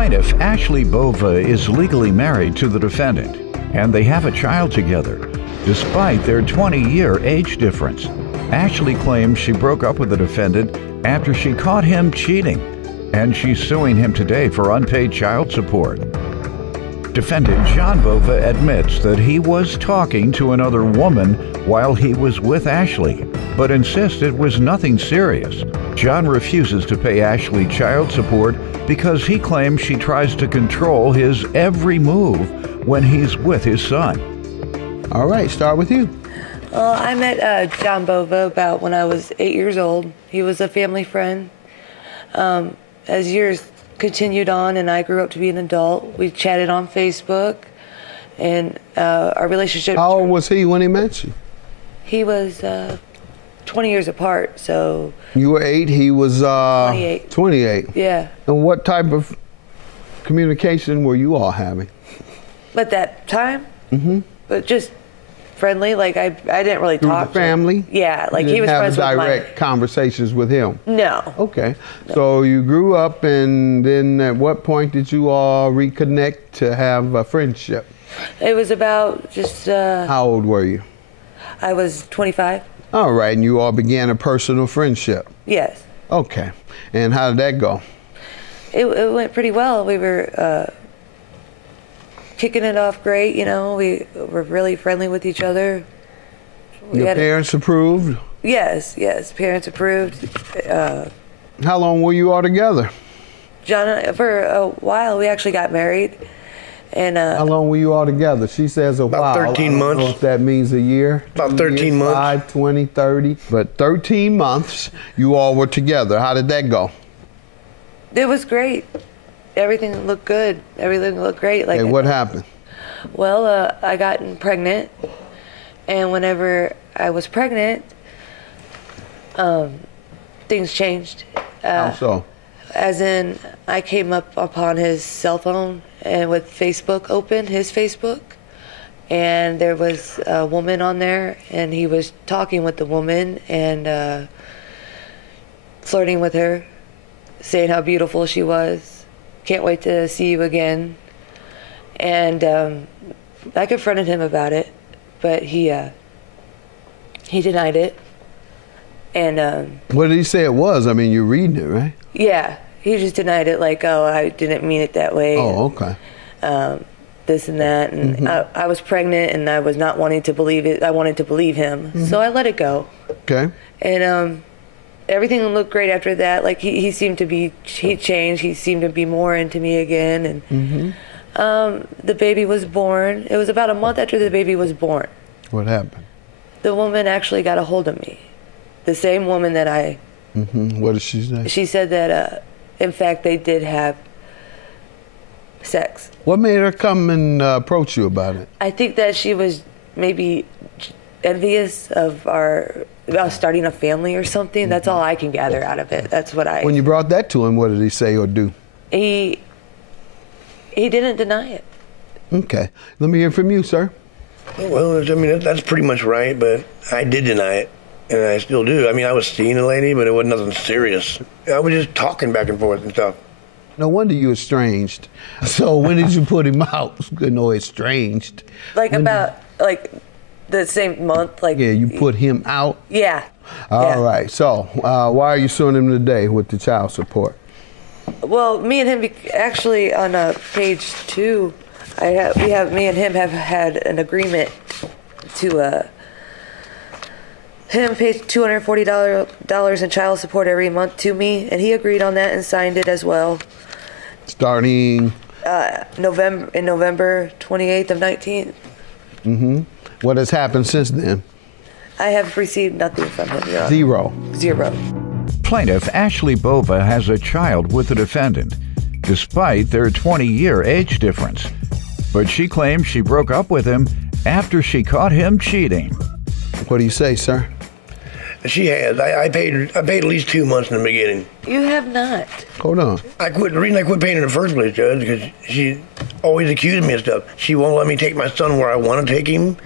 Plaintiff Ashley Bova is legally married to the defendant, and they have a child together, despite their 20-year age difference. Ashley claims she broke up with the defendant after she caught him cheating, and she's suing him today for unpaid child support. Defendant John Bova admits that he was talking to another woman while he was with Ashley, but insists it was nothing serious. John refuses to pay Ashley child support because he claims she tries to control his every move when he's with his son. All right, start with you. Well, I met John Bova about when I was 8 years old. He was a family friend. As years continued on and I grew up to be an adult, we chatted on Facebook, and our relationship... How old was he when he met you? He was 20 years apart, so... You were 8, he was... 28. 28. Yeah. And what type of communication were you all having? At that time? Mm-hmm. But just friendly, like I didn't really talk to family? Yeah, like he was friends with my... You didn't have direct conversations with him? No. Okay. No. So you grew up, and then at what point did you all reconnect to have a friendship? It was about just... How old were you? I was 25. All right, and you all began a personal friendship? Yes. Okay. And how did that go? It went pretty well. We were kicking it off great, you know. We were really friendly with each other. Your parents approved? Yes, parents approved. How long were you all together? John, for a while, we actually got married. And how long were you all together? She says a while. About 13 months. I don't know if that means a year. About 13 months. 5, 20, 30. But 13 months you all were together. How did that go? It was great. Everything looked good. Everything looked great. Like, hey, what happened? Well, I got pregnant. And whenever I was pregnant, things changed. How so? As in, I came up upon his cell phone and with Facebook open, his Facebook, and there was a woman on there, and he was talking with the woman and flirting with her, saying how beautiful she was. Can't wait to see you again. And I confronted him about it, but he denied it. And what did he say it was? I mean, you're reading it, right? Yeah, he just denied it, like, oh, I didn't mean it that way. Oh, okay. This and that, and mm-hmm. I was pregnant, and I was not wanting to believe it. I wanted to believe him, mm-hmm. So I let it go. Okay. And everything looked great after that. Like he seemed to be, he changed. He seemed to be more into me again, and mm-hmm. The baby was born. It was about a month after the baby was born. What happened? The woman actually got a hold of me. The same woman that I... Mm-hmm. What did she say? She said that, in fact, they did have sex. What made her come and approach you about it? I think that she was maybe envious of us starting a family or something. Mm-hmm. That's all I can gather out of it. That's what I... When you brought that to him, what did he say or do? He didn't deny it. Okay. Let me hear from you, sir. Well, I mean, that's pretty much right, but I did deny it. And I still do. I mean, I was seeing a lady, but it wasn't nothing serious. I was just talking back and forth and stuff. No wonder you estranged. So when did you put him out? No, estranged. Like like the same month. Like yeah, you put him out? Yeah. All right. So why are you suing him today with the child support? Well, me and him actually on page 2, me and him have had an agreement to him pays $240 in child support every month to me, and he agreed on that and signed it as well. Starting? November 28th of 19. Mm-hmm. What has happened since then? I have received nothing from him, Your Honor. Zero. Plaintiff Ashley Bova has a child with the defendant, despite their 20-year age difference. But she claims she broke up with him after she caught him cheating. What do you say, sir? She has. I paid at least 2 months in the beginning. You have not. Hold on. The reason I quit paying in the first place, Judge, because she always accused me of stuff. She won't let me take my son where I want to take him.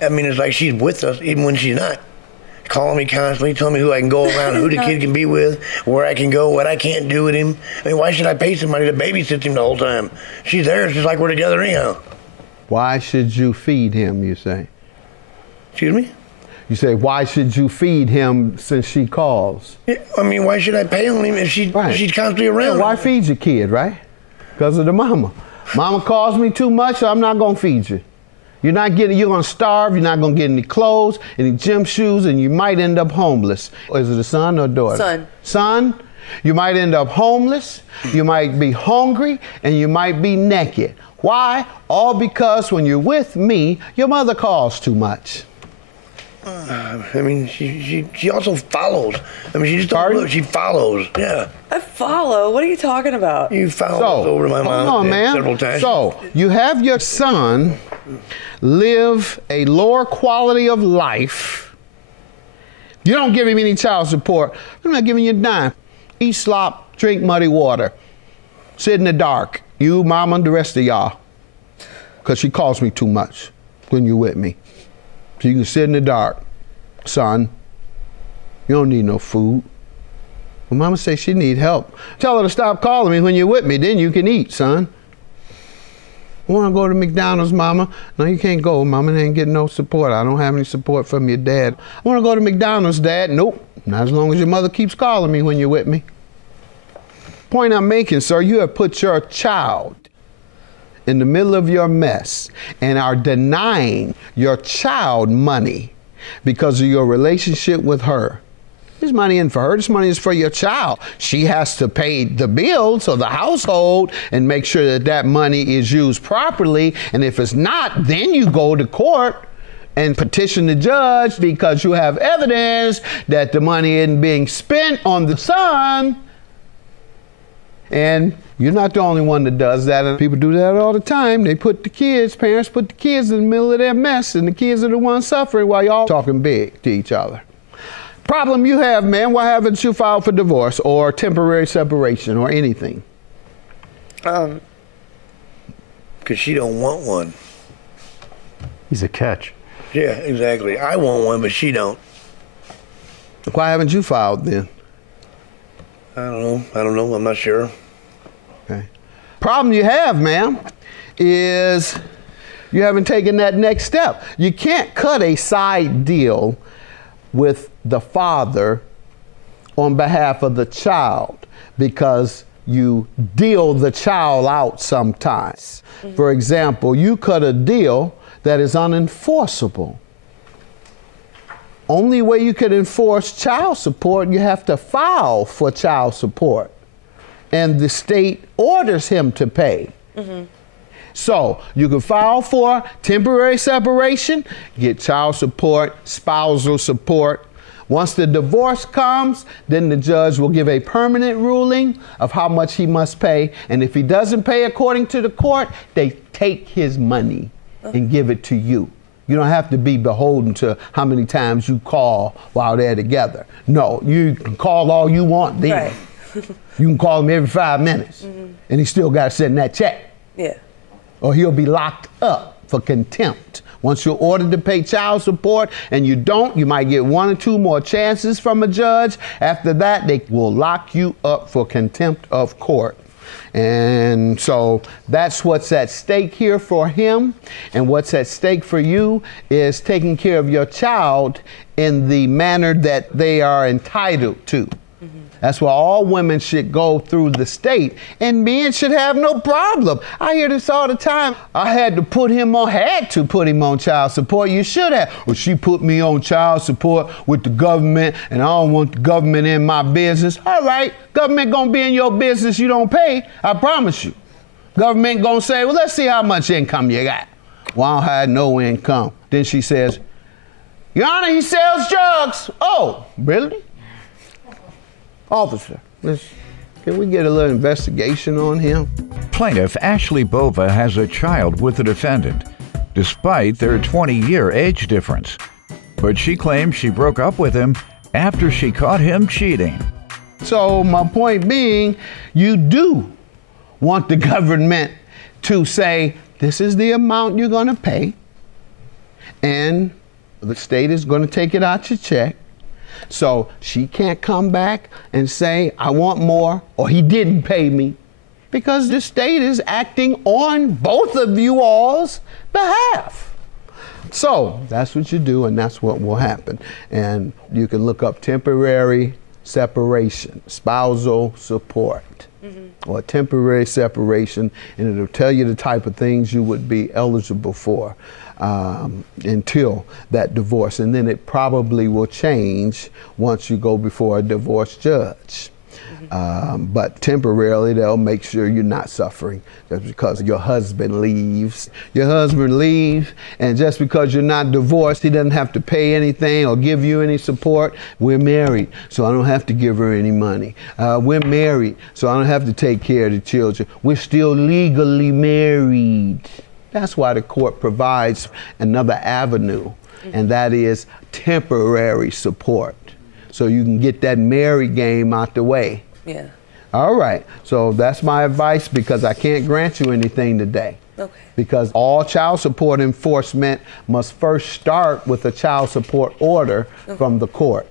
I mean, it's like she's with us even when she's not. calling me constantly, telling me who I can go around, who the kid can be with, where I can go, what I can't do with him. I mean, why should I pay somebody to babysit him the whole time? She's there. It's just like we're together anyhow. Why should you feed him, you say? Excuse me? You say, why should you feed him since she calls? Yeah, I mean, why should I pay him if she's constantly around? Yeah, why feed your kid, right? Because of the mama. Mama calls me too much, so I'm not going to feed you. You're going to starve, you're not going to get any clothes, any gym shoes, and you might end up homeless. Is it a son or a daughter? Son. Son, you might end up homeless, you might be hungry, and you might be naked. Why? All because when you're with me, your mother calls too much. I mean, she also follows. I mean, she just Pardon? don't look, she follows. Yeah. I follow. What are you talking about? You followed over to my mom hold on, man. several times. So you have your son live a lower quality of life. You don't give him any child support. I'm not giving you a dime. Eat slop, drink muddy water, sit in the dark. You, mama, and the rest of y'all. Because she calls me too much when you're with me. So you can sit in the dark. Son, you don't need no food. Well, mama says she need help. Tell her to stop calling me when you're with me, then you can eat, son. I want to go to McDonald's, mama. No, you can't go, mama. They ain't getting no support. I don't have any support from your dad. I want to go to McDonald's, dad. Nope, not as long as your mother keeps calling me when you're with me. Point I'm making, sir, you have put your child in the middle of your mess and are denying your child money because of your relationship with her. This money isn't for her, this money is for your child. She has to pay the bills of the household and make sure that that money is used properly. And if it's not, then you go to court and petition the judge because you have evidence that the money isn't being spent on the son. And you're not the only one that does that. And people do that all the time. They put the kids, parents put the kids in the middle of their mess, and the kids are the ones suffering while y'all talking big to each other. Problem you have, man, why haven't you filed for divorce or temporary separation or anything? Because she don't want one. He's a catch. Yeah, exactly. I want one, but she don't. Why haven't you filed then? I don't know. I'm not sure. Okay. Problem you have, ma'am, is you haven't taken that next step. You can't cut a side deal with the father on behalf of the child because you deal the child out sometimes. Mm-hmm. For example, you cut a deal that is unenforceable. Only way you can enforce child support, you have to file for child support. And the state orders him to pay. Mm-hmm. So you can file for temporary separation, get child support, spousal support. Once the divorce comes, then the judge will give a permanent ruling of how much he must pay. And if he doesn't pay according to the court, they take his money and give it to you. You don't have to be beholden to how many times you call while they're together. No, you can call all you want then. Right. You can call him every 5 minutes, and he still got to send that check. Yeah. Or he'll be locked up for contempt. Once you're ordered to pay child support and you don't, you might get 1 or 2 more chances from a judge. After that, they will lock you up for contempt of court. And so that's what's at stake here for him. And what's at stake for you is taking care of your child in the manner that they are entitled to. Mm-hmm. That's why all women should go through the state, and men should have no problem. I hear this all the time. I had to put him on child support. You should have. Well, she put me on child support with the government, and I don't want the government in my business. All right, government gonna be in your business, you don't pay, I promise you. Government gonna say, well, let's see how much income you got. Well, I don't have no income. Then she says, Your Honor, he sells drugs. Oh, really? Officer, can we get a little investigation on him? Plaintiff Ashley Bova has a child with the defendant, despite their 20-year age difference. But she claims she broke up with him after she caught him cheating. So my point being, you do want the government to say, this is the amount you're going to pay, and the state is going to take it out your check. So she can't come back and say, I want more, or he didn't pay me, because the state is acting on both of you all's behalf. So that's what you do, and that's what will happen. And you can look up temporary separation, spousal support, or temporary separation, and it'll tell you the type of things you would be eligible for until that divorce. And then it probably will change once you go before a divorce judge. But temporarily, they'll make sure you're not suffering just because your husband leaves. Your husband leaves, and just because you're not divorced, he doesn't have to pay anything or give you any support. We're married, so I don't have to give her any money. We're married, so I don't have to take care of the children. We're still legally married. That's why the court provides another avenue, and that is temporary support. So you can get that married game out the way. Yeah. All right. So that's my advice, because I can't grant you anything today. Okay. Because all child support enforcement must first start with a child support order from the court.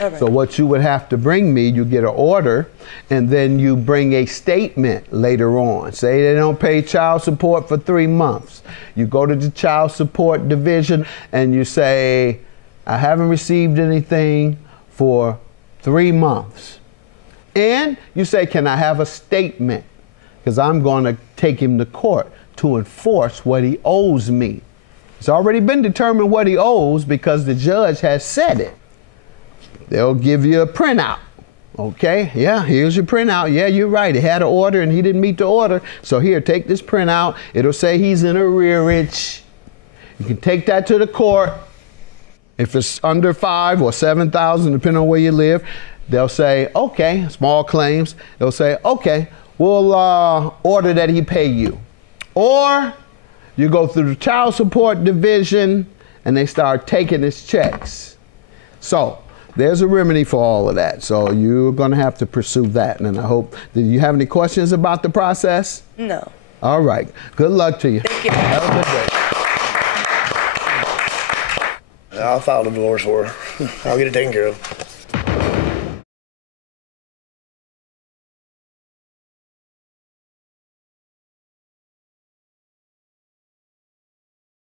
All right. So what you would have to bring me, you get an order, and then you bring a statement later on. Say they don't pay child support for 3 months. You go to the child support division and you say, I haven't received anything for 3 months. And you say, can I have a statement? Because I'm going to take him to court to enforce what he owes me. It's already been determined what he owes because the judge has said it. They'll give you a printout. Okay, yeah, here's your printout. Yeah, you're right. He had an order and he didn't meet the order. So here, take this printout. It'll say he's in arrearage. You can take that to the court. If it's under 5 or 7,000, depending on where you live, they'll say, okay, small claims. They'll say, okay, we'll order that he pay you. Or you go through the child support division and they start taking his checks. So there's a remedy for all of that. So you're going to have to pursue that. And I hope, do you have any questions about the process? No. All right. Good luck to you. Thank you. Have a good day. I'll file a divorce for her. I'll get it taken care of.